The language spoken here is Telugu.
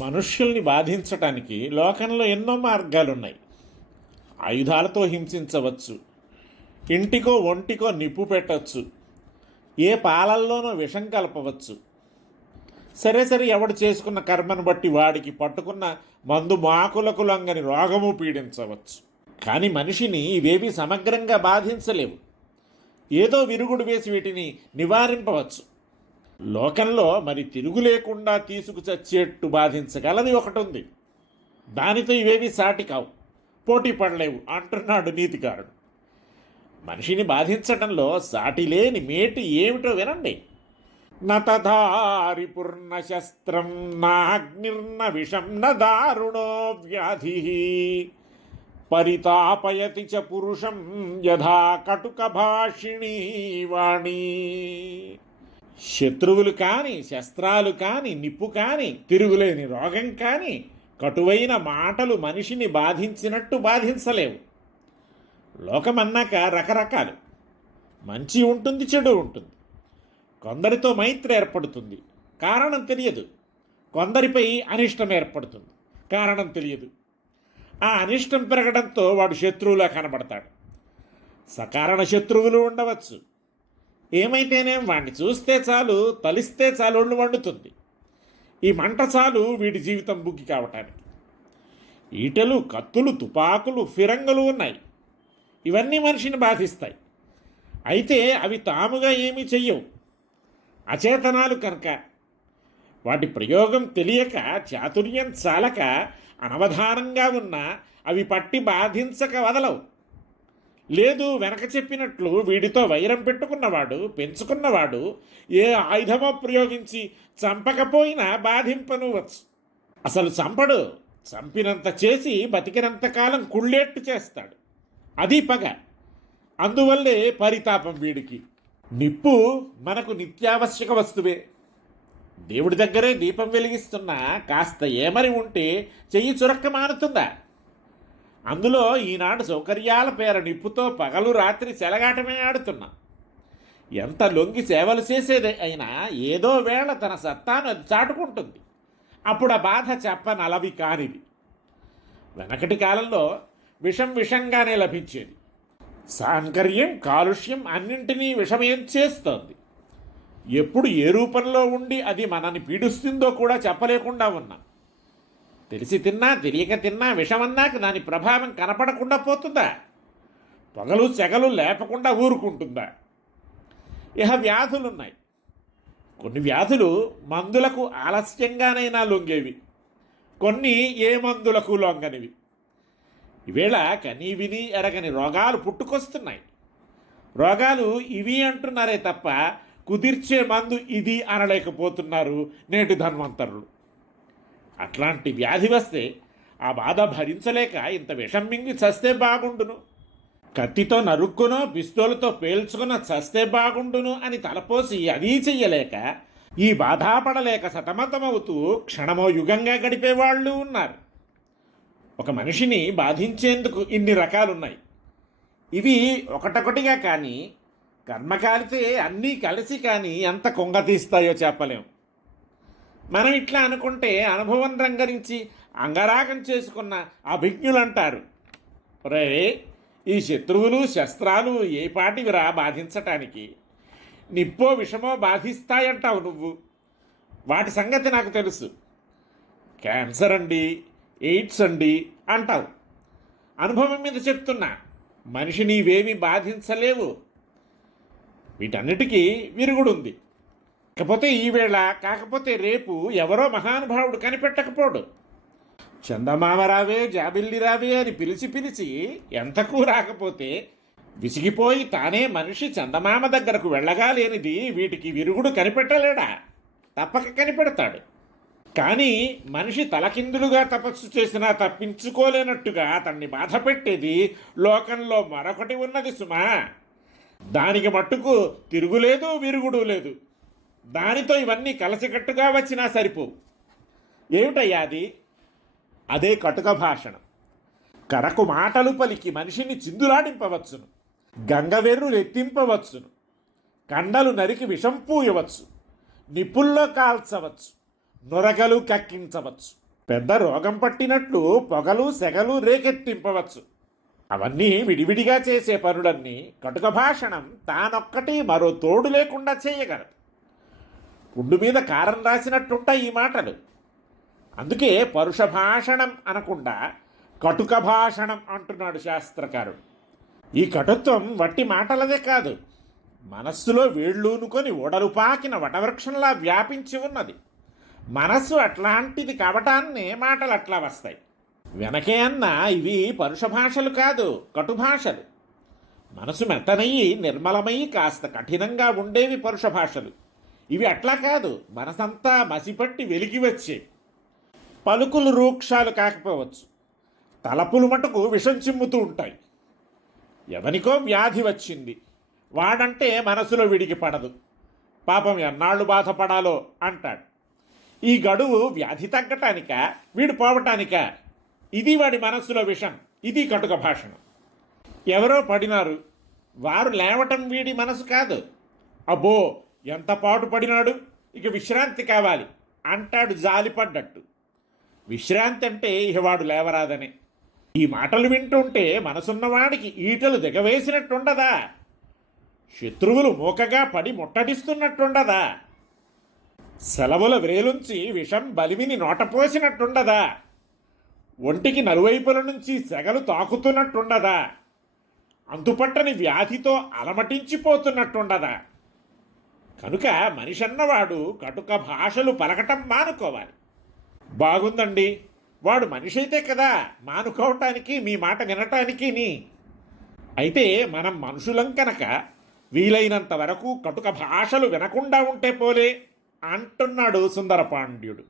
మనుష్యుల్ని బాధించటానికి లోకంలో ఎన్నో మార్గాలున్నాయి. ఆయుధాలతో హింసించవచ్చు. ఇంటికో ఒంటికో నిప్పు పెట్టవచ్చు ఏ పాలల్లోనో విషం కలపవచ్చు. సరే సరే ఎవడు చేసుకున్న కర్మను బట్టి వాడికి పట్టుకున్న మందు మాకులకు లొంగని రోగము పీడించవచ్చు. కానీ మనిషిని ఇవేవి సమగ్రంగా బాధించలేవు. ఏదో విరుగుడు వేసి వీటిని నివారింపవచ్చు. లోకంలో మరి తిరుగు లేకుండా తీసుకు చచ్చేట్టు బాధించగలది ఒకటి ఉంది దానితో ఇవేవి సాటి కావు. పోటీ పడలేవు అంటున్నాడు నీతికారుడు. మనిషిని బాధించటంలో సాటి లేని మేటి ఏమిటో వినండి. నతధారిపూర్ణ శస్త్రం నాగ్నిర్న విషం న దారుణో వ్యాధి. పరితాపయతి చ పురుషం యథా కటుక భాషిణీ వాణి. శత్రువులు కానీ శస్త్రాలు కానీ నిప్పు కానీ తిరుగులేని రోగం కానీ కటువైన మాటలు మనిషిని బాధించినట్టు బాధించలేవు. లోకమన్నాక రకరకాలు. మంచి ఉంటుంది చెడు ఉంటుంది. కొందరితో మైత్రి ఏర్పడుతుంది. కారణం తెలియదు. కొందరిపై అనిష్టం ఏర్పడుతుంది. కారణం తెలియదు. ఆ అనిష్టం పెరగడంతో వాడు శత్రువులా కనబడతాడు. సకారణ శత్రువులు ఉండవచ్చు. ఏమైతేనేం వాడిని చూస్తే చాలు తలిస్తే చాలు ఒళ్ళు వండుతుంది. ఈ మంట చాలు వీడి జీవితం బుగ్గి కావటానికి. ఈటలు కత్తులు తుపాకులు ఫిరంగులు ఉన్నాయి. ఇవన్నీ మనిషిని బాధిస్తాయి. అయితే అవి తాముగా ఏమీ చెయ్యవు. అచేతనాలు కనుక. వాటి ప్రయోగం తెలియక చాతుర్యం చాలక అనవధానంగా ఉన్న అవి పట్టి బాధించక వదలవు. లేదు వెనక చెప్పినట్లు వీడితో వైరం పెట్టుకున్నవాడు పెంచుకున్నవాడు ఏ ఆయుధమో ప్రయోగించి చంపకపోయినా బాధింపనువచ్చు అసలు చంపడు. చంపినంత చేసి బతికినంత కాలం కుళ్ళేట్టు చేస్తాడు. అది పగ. అందువల్లే పరితాపం వీడికి. నిప్పు మనకు నిత్యావశ్యక వస్తువే. దేవుడి దగ్గరే దీపం వెలిగిస్తున్నా కాస్త ఏమరి ఉంటే చెయ్యి చురక్క మారుతుందా అందులో ఈనాడు సౌకర్యాల పేర నిప్పుతో పగలు రాత్రి సెలగాటమే ఆడుతున్నా. ఎంత లొంగి సేవలు చేసేదే అయినా ఏదో వేళ తన సత్తాను అది చాటుకుంటుంది. అప్పుడు ఆ బాధ చెప్పనలవి కానిది. వెనకటి కాలంలో విషం విషంగానే లభించేది. సాంకర్యం కాలుష్యం అన్నింటినీ విషమయం చేస్తోంది. ఎప్పుడు ఏ రూపంలో ఉండి అది మనని పీడిస్తుందో కూడా చెప్పలేకుండా ఉన్నాం. తెలిసి తిన్నా తెలియక తిన్నా విషమన్నాక దాని ప్రభావం కనపడకుండా పోతుందా? పొగలు చెగలు లేపకుండా ఊరుకుంటుందా? ఇహ వ్యాధులున్నాయి. కొన్ని వ్యాధులు మందులకు ఆలస్యంగానైనా లొంగేవి. కొన్ని ఏ మందులకు లొంగనివి. ఈవేళ కనీ విని ఎరగని రోగాలు పుట్టుకొస్తున్నాయి. రోగాలు ఇవి అంటున్నారే తప్ప కుదిర్చే మందు ఇది అనలేకపోతున్నారు నేటి ధన్వంతరులు. అట్లాంటి వ్యాధి వస్తే ఆ బాధ భరించలేక ఇంత విషం మింగి చస్తే బాగుండును. కత్తితో నరుక్కునో పిస్తోలతో పేల్చుకున్న చస్తే బాగుండును అని తలపోసి అదీ చెయ్యలేక ఈ బాధాపడలేక సతమతమవుతూ క్షణమో యుగంగా గడిపేవాళ్ళు ఉన్నారు. ఒక మనిషిని బాధించేందుకు ఇన్ని రకాలున్నాయి. ఇవి ఒకటొకటిగా కానీ కర్మకాలితే అన్నీ కలిసి కానీ ఎంత కొంగ తీస్తాయో చెప్పలేం. మనం ఇట్లా అనుకుంటే అనుభవం రంగరించి అంగరాగం చేసుకున్న అభిజ్ఞులంటారు. రే ఈ శత్రువులు శస్త్రాలు ఏ పాటివిరా బాధించటానికి? నిప్పో విషమో బాధిస్తాయంటావు నువ్వు. వాటి సంగతి నాకు తెలుసు. క్యాన్సర్ అండి ఎయిడ్స్ అండి అంటావు. అనుభవం మీద చెప్తున్నా మనిషి నీవేమీ బాధించలేవు. వీటన్నిటికీ విరుగుడుంది. కాకపోతే ఈవేళ కాకపోతే రేపు ఎవరో మహానుభావుడు కనిపెట్టకపోడు. చందమామ రావే జాబిల్లి రావే అని పిలిచి పిలిచి ఎంతకు రాకపోతే విసిగిపోయి తానే మనిషి చందమామ దగ్గరకు వెళ్ళగా లేనిది వీటికి విరుగుడు కనిపెట్టలేడా? తప్పక కనిపెడతాడు. కానీ మనిషి తలకిందులుగా తపస్సు చేసినా తప్పించుకోలేనట్టుగా అతన్ని బాధపెట్టేది లోకంలో మరొకటి ఉన్నది సుమా. దానికి మట్టుకు తిరుగులేదు విరుగుడు లేదు. దానితో ఇవన్నీ కలసికట్టుగా వచ్చినా సరిపోవు. ఏమిటయ్యా అది? అదే కటుక భాషణం. కరకు మాటలు పలికి మనిషిని చిందులాడింపవచ్చును గంగవెర్రు రెత్తింపవచ్చును కండలు నరికి విషం పూయవచ్చు. నిప్పుల్లో కాల్చవచ్చు. నొరగలు కక్కించవచ్చు. పెద్ద రోగం పట్టినట్లు పొగలు సెగలు రేకెత్తింపవచ్చు. అవన్నీ విడివిడిగా చేసే పనులన్నీ కటుక భాషణం తానొక్కటి మరో తోడు లేకుండా చేయగలదు. పుండు మీద కారం రాసినట్టుంటాయి ఈ మాటలు. అందుకే పరుష భాషణం అనకుండా కటుక భాషణం అంటున్నాడు శాస్త్రకారుడు. ఈ కటుత్వం వట్టి మాటలదే కాదు మనస్సులో వేళ్ళూనుకొని ఓడలు పాకిన వటవృక్షంలా వ్యాపించి ఉన్నది. మనస్సు అట్లాంటిది కావటాన్నే మాటలు అట్లా వస్తాయి. వెనకే అన్న ఇవి పరుష భాషలు కాదు కటు భాషలు. మనసు మెత్తనయ్యి నిర్మలమయ్యి కాస్త కఠినంగా ఉండేవి పరుష భాషలు. ఇవి అట్లా కాదు. మనసంతా మసిపట్టి వెలిగి వచ్చే పలుకులు రూక్షాలు కాకపోవచ్చు. తలపులు మటుకు విషం చిమ్ముతూ ఉంటాయి. ఎవనికో వ్యాధి వచ్చింది. వాడంటే మనసులో విడికి పడదు. పాపం ఎన్నాళ్ళు బాధపడాలో అంటాడు. ఈ గడువు వ్యాధి తగ్గటానిక వీడు పోవటానిక? ఇది వాడి మనస్సులో విషం. ఇది కటుక భాషణం. ఎవరో పడినారు. వారు లేవటం వీడి మనసు కాదు. అబ్బో ఎంత పాటు పడినాడు? ఇక విశ్రాంతి కావాలి. అంటాడు జాలిపడ్డట్టు విశ్రాంతి అంటే ఇహవాడు లేవరాదని. ఈ మాటలు వింటుంటే మనసున్నవాడికి ఈటలు దిగవేసినట్టుండదా? శత్రువులు మూకగా పడి ముట్టడిస్తున్నట్టుండదా? సెలవుల వ్రేలుంచి విషం బలిమిని నోటపోసినట్టుండదా? ఒంటికి నలువైపుల నుంచి సెగలు తాకుతున్నట్టుండదా? అంతుపట్టని వ్యాధితో అలమటించిపోతున్నట్టుండదా? కనుక మనిషన్నవాడు కటుక భాషలు పలకటం మానుకోవాలి. బాగుందండి. వాడు మనిషి అయితే కదా మానుకోవటానికి మీ మాట వినటానికి నీ. అయితే మనం మనుషులం కనుక వీలైనంత వరకు కటుక భాషలు వినకుండా ఉంటే పోలే అంటున్నాడు సుందరపాండ్యుడు.